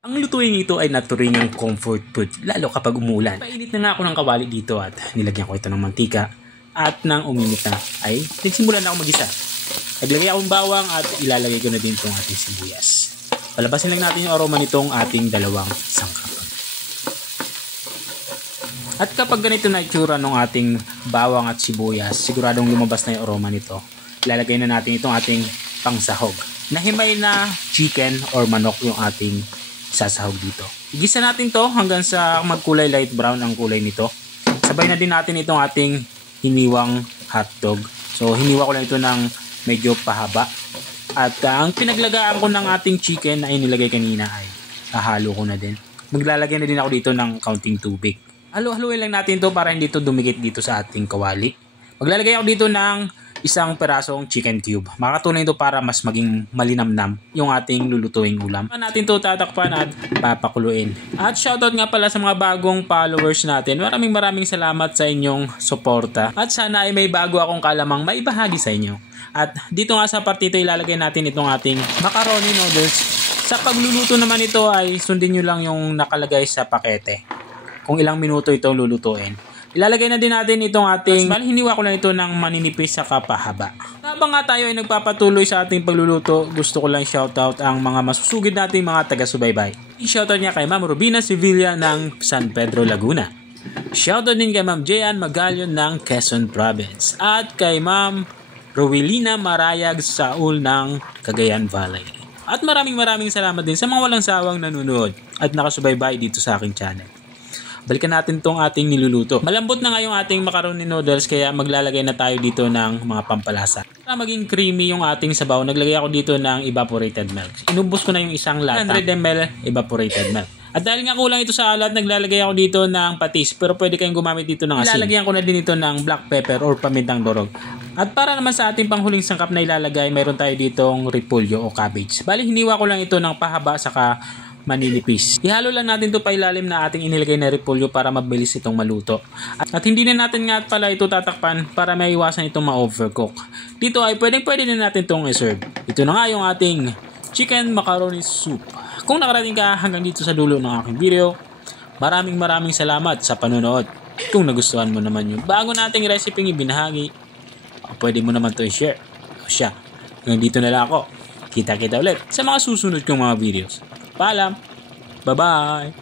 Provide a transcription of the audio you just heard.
Ang lutuin nito ay naturingang comfort food, lalo kapag umulan. Painit na nga ako ng kawali dito at nilagyan ko ito ng mantika at nang uminit na ay nagsimula na ako mag-isa. Naglagay akong bawang at ilalagay ko na din itong ating sibuyas. Palabasin lang natin yung aroma nitong ating dalawang sangkap. At kapag ganito na itsura ng ating bawang at sibuyas, siguradong lumabas na yung aroma nito. Ilalagay na natin itong ating pangsahog. Nahimay na chicken or manok yung ating sasahog dito. Igisa natin to hanggang sa magkulay light brown ang kulay nito. Sabay na din natin itong ating hiniwang hotdog. So hiniwa ko lang ito ng medyo pahaba. At ang pinaglagaan ko ng ating chicken na inilagay kanina ay hahalo ko na din. Maglalagay na din ako dito ng kaunting tubig. Halo-haluin lang natin to para hindi to dumikit dito sa ating kawali. Maglalagay ako dito ng isang perasong chicken cube. Makakatulong ito para mas maging malinamnam yung ating lulutuing ulam. Natin ito tatakpan at papakuluin. At shoutout nga pala sa mga bagong followers natin. Maraming salamat sa inyong suporta. At sana ay may bago akong kalamang maibahagi sa inyo. At dito nga sa partito ilalagay natin itong ating macaroni noodles. Sa pagluluto naman ito ay sundin nyo lang yung nakalagay sa pakete. Kung ilang minuto itong lulutuin. Ilalagay na din natin itong ating hiniwa ko lang ito ng maninipis sa kapahaba. Habang nga tayo ay nagpapatuloy sa ating pagluluto, gusto ko lang shoutout ang mga masusugid nating mga taga-subaybay. Shoutout niya kay Ma'am Rubina Sevilla ng San Pedro, Laguna. Shoutout din kay Ma'am Jean Magalion ng Quezon Province. At kay Ma'am Rowelina Marayag Saul ng Cagayan Valley. At maraming salamat din sa mga walang sawang nanonood at nakasubaybay dito sa aking channel. Balikan natin tong ating niluluto. Malambot na nga yung ating macaroni noodles kaya maglalagay na tayo dito ng mga pampalasa. Para maging creamy yung ating sabaw, naglagay ako dito ng evaporated milk. Inubos ko na yung isang lata. 100 ml evaporated milk. At dahil nga kulang ito sa alat, naglalagay ako dito ng patis. Pero pwede kayong gumamit dito ng asin. Ilalagyan ko na din ito ng black pepper or pamintang dorog. At para naman sa ating panghuling sangkap na ilalagay, mayroon tayo ditong repolyo o cabbage. Bali, hiniwa ko lang ito ng pahaba saka maninipis. Ihalo lang natin ito pa ilalim na ating inilagay na repolyo para mabilis itong maluto. At hindi na natin nga pala ito tatakpan para maiwasan itong ma-overcook. Dito ay pwede na natin itong i-serve. Ito na nga yung ating chicken macaroni soup. Kung nakarating ka hanggang dito sa dulo ng aking video, maraming salamat sa panonood. Kung nagustuhan mo naman yung bago nating recipe ibinahagi, pwede mo naman ito i-share. O siya, hanggang dito na lang ako. Kita ulit sa mga susunod kong mga videos. Paalam! Bye-bye!